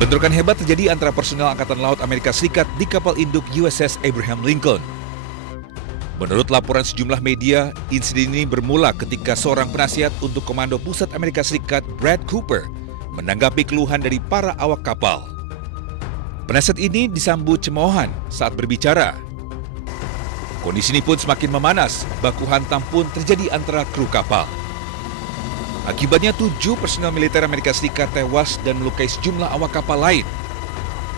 Bentrokan hebat terjadi antara personel Angkatan Laut Amerika Serikat di kapal induk USS Abraham Lincoln. Menurut laporan sejumlah media, insiden ini bermula ketika seorang penasihat untuk Komando Pusat Amerika Serikat, Brad Cooper, menanggapi keluhan dari para awak kapal. Penasihat ini disambut cemoohan saat berbicara. Kondisi ini pun semakin memanas, baku hantam pun terjadi antara kru kapal. Akibatnya 7 personel militer Amerika Serikat tewas dan melukai sejumlah awak kapal lain.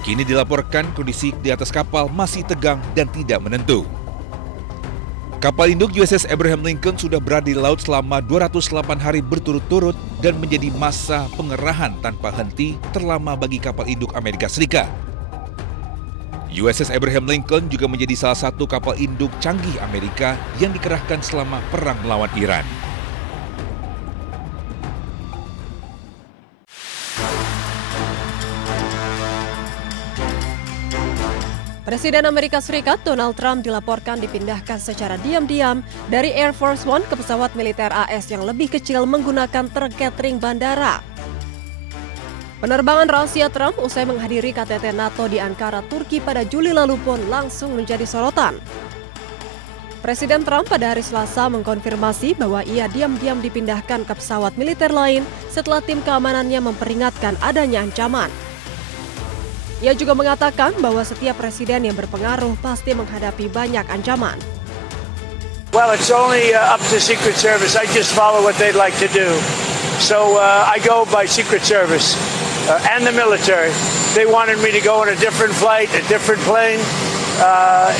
Kini dilaporkan kondisi di atas kapal masih tegang dan tidak menentu. Kapal induk USS Abraham Lincoln sudah berada di laut selama 208 hari berturut-turut dan menjadi masa pengerahan tanpa henti terlama bagi kapal induk Amerika Serikat. USS Abraham Lincoln juga menjadi salah satu kapal induk canggih Amerika yang dikerahkan selama perang melawan Iran. Presiden Amerika Serikat Donald Trump dilaporkan dipindahkan secara diam-diam dari Air Force One ke pesawat militer AS yang lebih kecil menggunakan truk catering bandara. Penerbangan rahasia Trump usai menghadiri KTT NATO di Ankara, Turki pada Juli lalu pun langsung menjadi sorotan. Presiden Trump pada hari Selasa mengkonfirmasi bahwa ia diam-diam dipindahkan ke pesawat militer lain setelah tim keamanannya memperingatkan adanya ancaman. Ia juga mengatakan bahwa setiap presiden yang berpengaruh pasti menghadapi banyak ancaman. Well, it's only up to Secret Service. I just follow what they'd like to do. So I go by Secret Service and the military. They wanted me to go on a different flight, a different plane,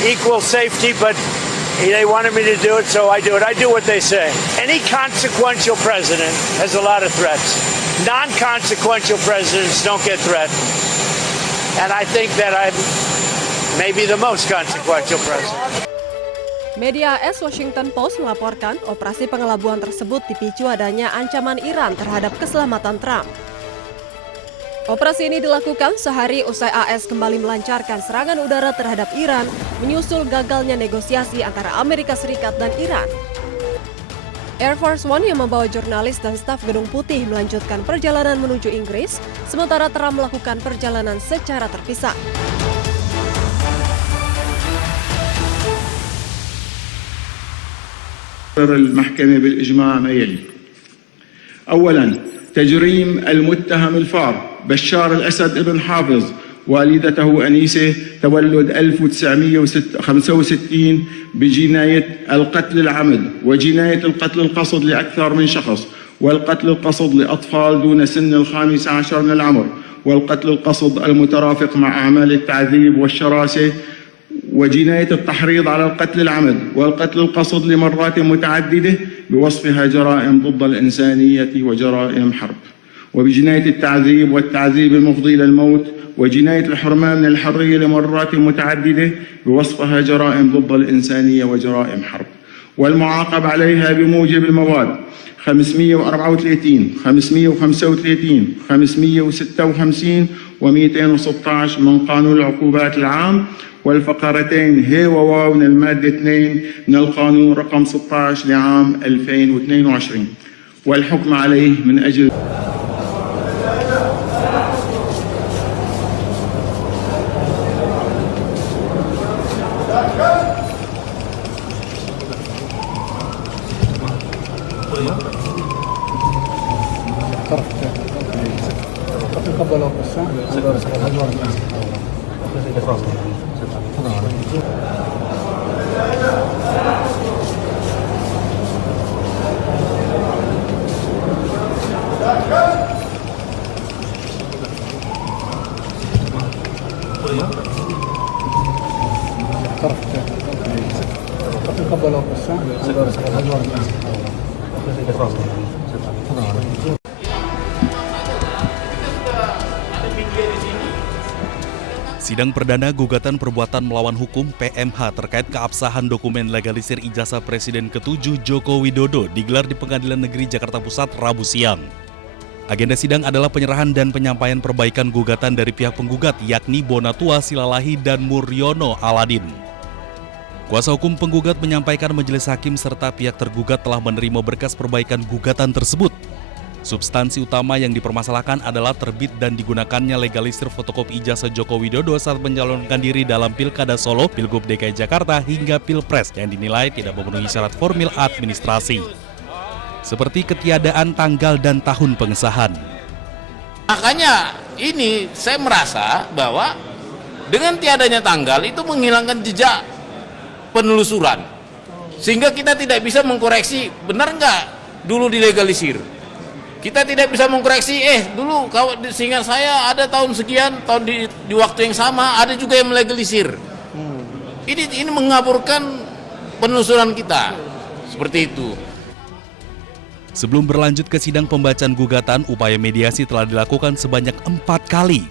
equal safety, but they wanted me to do it, so I do it. I do what they say. Any consequential president has a lot of threats. Non-consequential presidents don't get threatened. And I think that I'm maybe the most consequential president. Media AS Washington Post melaporkan operasi pengelabuan tersebut dipicu adanya ancaman Iran terhadap keselamatan Trump. Operasi ini dilakukan sehari usai AS kembali melancarkan serangan udara terhadap Iran, menyusul gagalnya negosiasi antara Amerika Serikat dan Iran. Air Force One yang membawa jurnalis dan staf Gedung Putih melanjutkan perjalanan menuju Inggris, sementara Trump melakukan perjalanan secara terpisah. المحكمة بالإجماع ما يلي. أولاً تجريم المتهم الفار بشار الأسد ابن حافظ والدته أنيسة تولد 1965 بجناية القتل العمد وجناية القتل القصد لأكثر من شخص والقتل القصد لأطفال دون سن 15 من العمر والقتل القصد المترافق مع أعمال التعذيب والشراسة وجناية التحريض على القتل العمد والقتل القصد لمرات متعددة بوصفها جرائم ضد الإنسانية وجرائم حرب وبجناية التعذيب والتعذيب المفضي للموت وجناية الحرمان من الحرية لمرات متعددة بوصفها جرائم ضد الإنسانية وجرائم حرب والمعاقب عليها بموجب المواد 534 535 556 و216 من قانون العقوبات العام والفقرتين ه وواو من المادة 2 من القانون رقم 16 لعام 2022 والحكم عليه من أجل Sidang perdana gugatan perbuatan melawan hukum PMH terkait keabsahan dokumen legalisir ijazah Presiden ke-7 Joko Widodo digelar di Pengadilan Negeri Jakarta Pusat Rabu siang. Agenda sidang adalah penyerahan dan penyampaian perbaikan gugatan dari pihak penggugat yakni Bonatua Silalahi dan Muryono Aladin. Kuasa hukum penggugat menyampaikan majelis hakim serta pihak tergugat telah menerima berkas perbaikan gugatan tersebut. Substansi utama yang dipermasalahkan adalah terbit dan digunakannya legalisir fotokopi ijazah Joko Widodo saat mencalonkan diri dalam Pilkada Solo, Pilgub DKI Jakarta hingga Pilpres yang dinilai tidak memenuhi syarat formil administrasi. Seperti ketiadaan tanggal dan tahun pengesahan. Makanya ini saya merasa bahwa dengan tiadanya tanggal itu menghilangkan jejak penelusuran. Sehingga kita tidak bisa mengkoreksi, benar nggak dulu dilegalisir. Kita tidak bisa mengkoreksi, dulu kalau seingat saya ada tahun sekian, tahun di waktu yang sama ada juga yang melegalisir. Ini mengaburkan penelusuran kita, seperti itu. Sebelum berlanjut ke sidang pembacaan gugatan, upaya mediasi telah dilakukan sebanyak 4 kali.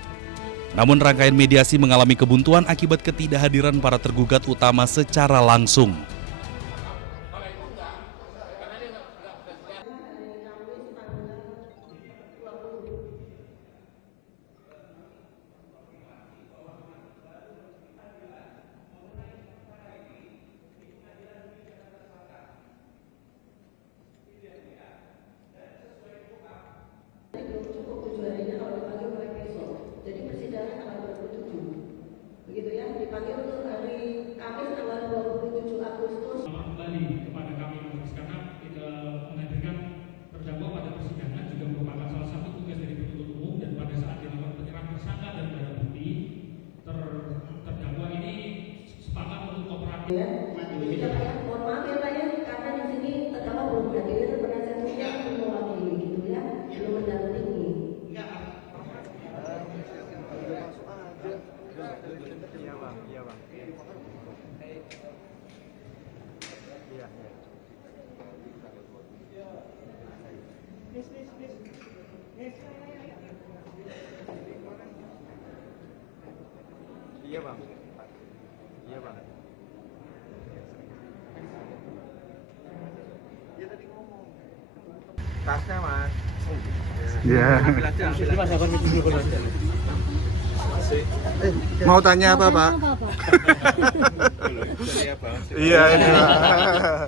Namun rangkaian mediasi mengalami kebuntuan akibat ketidakhadiran para tergugat utama secara langsung. Iya bang. Tasnya mas. Iya. Mau tanya apa pak? Iya ini pak.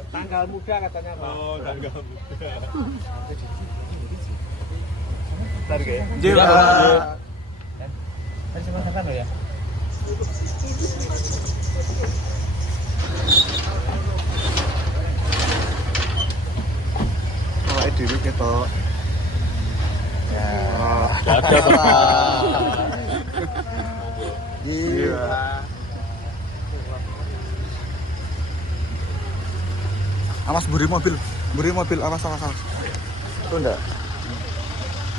Tanggal muda katanya pak. Oh tanggal muda. Bentar ya. Iya pak. Tadi sama kan ya? Oh, dulu kita. Ya. Ada Pak. Iya. Awas buri mobil, awas. Itu enggak.